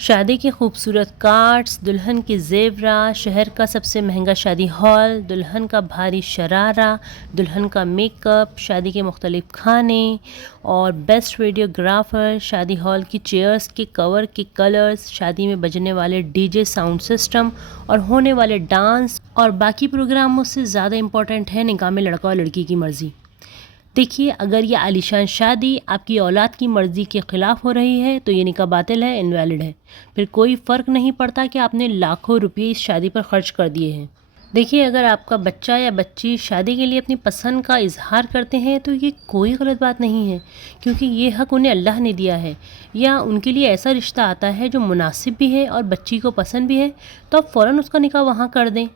شادی کے خوبصورت کارڈز، دلہن کے زیورات، شہر کا سب سے مہنگا شادی ہال، دلہن کا بھاری شرارہ، دلہن کا میک اپ، شادی کے مختلف کھانے اور بیسٹ ویڈیوگرافر، شادی ہال کی چیئرز کے کور کے کلرز، شادی میں بجنے والے ڈی جے ساؤنڈ سسٹم اور ہونے والے ڈانس اور باقی پروگراموں سے زیادہ امپورٹنٹ ہے نکاح میں لڑکا اور لڑکی کی مرضی۔ دیکھیے، اگر یہ عالیشان شادی آپ کی اولاد کی مرضی کے خلاف ہو رہی ہے تو یہ نکاح باطل ہے، انویلڈ ہے۔ پھر کوئی فرق نہیں پڑتا کہ آپ نے لاکھوں روپے اس شادی پر خرچ کر دیے ہیں۔ دیکھیے، اگر آپ کا بچہ یا بچی شادی کے لیے اپنی پسند کا اظہار کرتے ہیں تو یہ کوئی غلط بات نہیں ہے، کیونکہ یہ حق انہیں اللہ نے دیا ہے، یا ان کے لیے ایسا رشتہ آتا ہے جو مناسب بھی ہے اور بچی کو پسند بھی ہے تو آپ فوراً اس کا نکاح وہاں کر دیں۔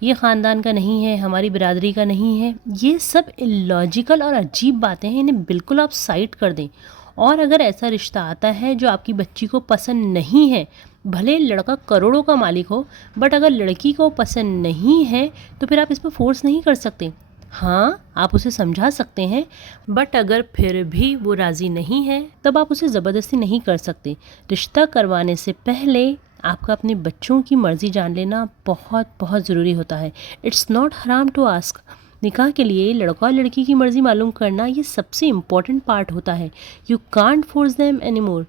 یہ خاندان کا نہیں ہے، ہماری برادری کا نہیں ہے، یہ سب اللاجیکل اور عجیب باتیں ہیں، انہیں بالکل آپ سائڈ کر دیں۔ اور اگر ایسا رشتہ آتا ہے جو آپ کی بچی کو پسند نہیں ہے، بھلے لڑکا کروڑوں کا مالک ہو، بٹ اگر لڑکی کو پسند نہیں ہے تو پھر آپ اس پہ فورس نہیں کر سکتے۔ ہاں، آپ اسے سمجھا سکتے ہیں، بٹ اگر پھر بھی وہ راضی نہیں ہے تب آپ اسے زبردستی نہیں کر سکتے۔ رشتہ کروانے سے پہلے آپ کا اپنے بچوں کی مرضی جان لینا بہت بہت ضروری ہوتا ہے۔ اٹس ناٹ حرام ٹو آسک۔ نکاح کے لیے لڑکا اور لڑکی کی مرضی معلوم کرنا یہ سب سے امپورٹنٹ پارٹ ہوتا ہے۔ You can't force them any more,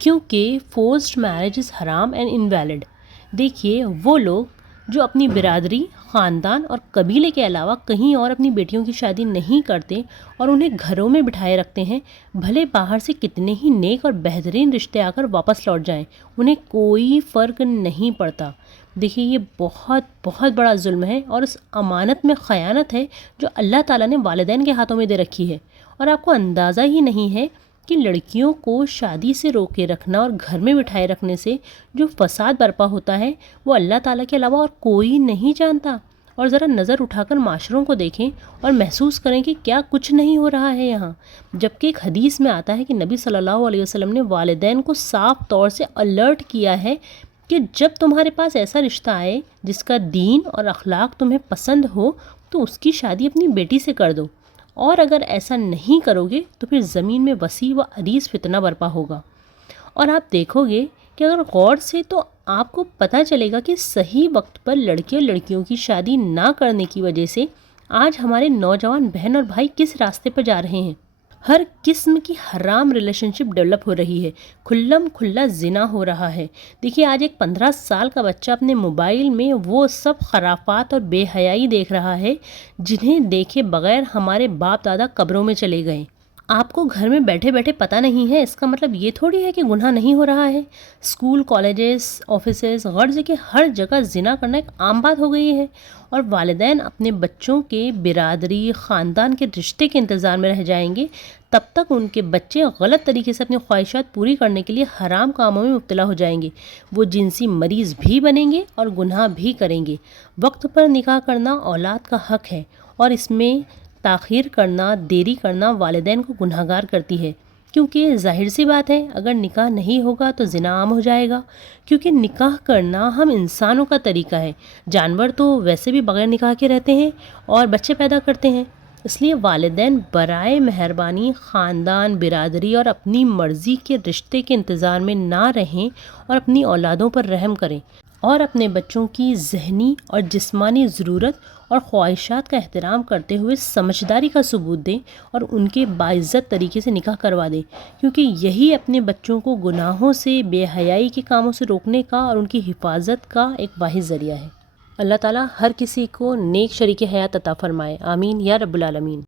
کیونکہ فورسڈ میرج از حرام اینڈ انویلڈ۔ دیکھیے، وہ لوگ جو اپنی برادری، خاندان اور قبیلے کے علاوہ کہیں اور اپنی بیٹیوں کی شادی نہیں کرتے اور انہیں گھروں میں بٹھائے رکھتے ہیں، بھلے باہر سے کتنے ہی نیک اور بہترین رشتے آ کر واپس لوٹ جائیں، انہیں کوئی فرق نہیں پڑتا۔ دیکھیے، یہ بہت بہت بڑا ظلم ہے اور اس امانت میں خیانت ہے جو اللہ تعالیٰ نے والدین کے ہاتھوں میں دے رکھی ہے۔ اور آپ کو اندازہ ہی نہیں ہے کہ لڑکیوں کو شادی سے روکے رکھنا اور گھر میں بٹھائے رکھنے سے جو فساد برپا ہوتا ہے وہ اللہ تعالیٰ کے علاوہ اور کوئی نہیں جانتا۔ اور ذرا نظر اٹھا کر معاشروں کو دیکھیں اور محسوس کریں کہ کیا کچھ نہیں ہو رہا ہے یہاں، جبکہ ایک حدیث میں آتا ہے کہ نبی صلی اللہ علیہ وسلم نے والدین کو صاف طور سے الرٹ کیا ہے کہ جب تمہارے پاس ایسا رشتہ آئے جس کا دین اور اخلاق تمہیں پسند ہو تو اس کی شادی اپنی بیٹی سے کر دو، اور اگر ایسا نہیں کرو گے تو پھر زمین میں وسیع و عریض فتنہ برپا ہوگا۔ اور آپ دیکھو گے کہ اگر غور سے تو آپ کو پتہ چلے گا کہ صحیح وقت پر لڑکے اور لڑکیوں کی شادی نہ کرنے کی وجہ سے آج ہمارے نوجوان بہن اور بھائی کس راستے پر جا رہے ہیں۔ ہر قسم کی حرام ریلیشن شپ ڈیولپ ہو رہی ہے، کھلم کھلا زنا ہو رہا ہے۔ دیکھیے، آج ایک 15 سال کا بچہ اپنے موبائل میں وہ سب خرافات اور بے حیائی دیکھ رہا ہے جنہیں دیکھے بغیر ہمارے باپ دادا قبروں میں چلے گئے۔ آپ کو گھر میں بیٹھے بیٹھے پتہ نہیں ہے، اس کا مطلب یہ تھوڑی ہے کہ گناہ نہیں ہو رہا ہے۔ اسکول، کالجز، آفیسز، غرض کہ ہر جگہ زنا کرنا ایک عام بات ہو گئی ہے، اور والدین اپنے بچوں کے برادری، خاندان کے رشتے کے انتظار میں رہ جائیں گے تب تک ان کے بچے غلط طریقے سے اپنی خواہشات پوری کرنے کے لیے حرام کاموں میں مبتلا ہو جائیں گے۔ وہ جنسی مریض بھی بنیں گے اور گناہ بھی کریں گے۔ وقت پر نکاح کرنا اولاد کا حق ہے، اور اس میں تاخیر کرنا، دیری کرنا والدین کو گنہگار کرتی ہے، کیونکہ ظاہر سی بات ہے اگر نکاح نہیں ہوگا تو زنا عام ہو جائے گا، کیونکہ نکاح کرنا ہم انسانوں کا طریقہ ہے۔ جانور تو ویسے بھی بغیر نکاح کے رہتے ہیں اور بچے پیدا کرتے ہیں۔ اس لیے والدین برائے مہربانی خاندان، برادری اور اپنی مرضی کے رشتے کے انتظار میں نہ رہیں اور اپنی اولادوں پر رحم کریں، اور اپنے بچوں کی ذہنی اور جسمانی ضرورت اور خواہشات کا احترام کرتے ہوئے سمجھداری کا ثبوت دیں اور ان کے باعزت طریقے سے نکاح کروا دیں، کیونکہ یہی اپنے بچوں کو گناہوں سے، بے حیائی کے کاموں سے روکنے کا اور ان کی حفاظت کا ایک واحد ذریعہ ہے۔ اللہ تعالیٰ ہر کسی کو نیک شریک حیات عطا فرمائے، آمین یا رب العالمین۔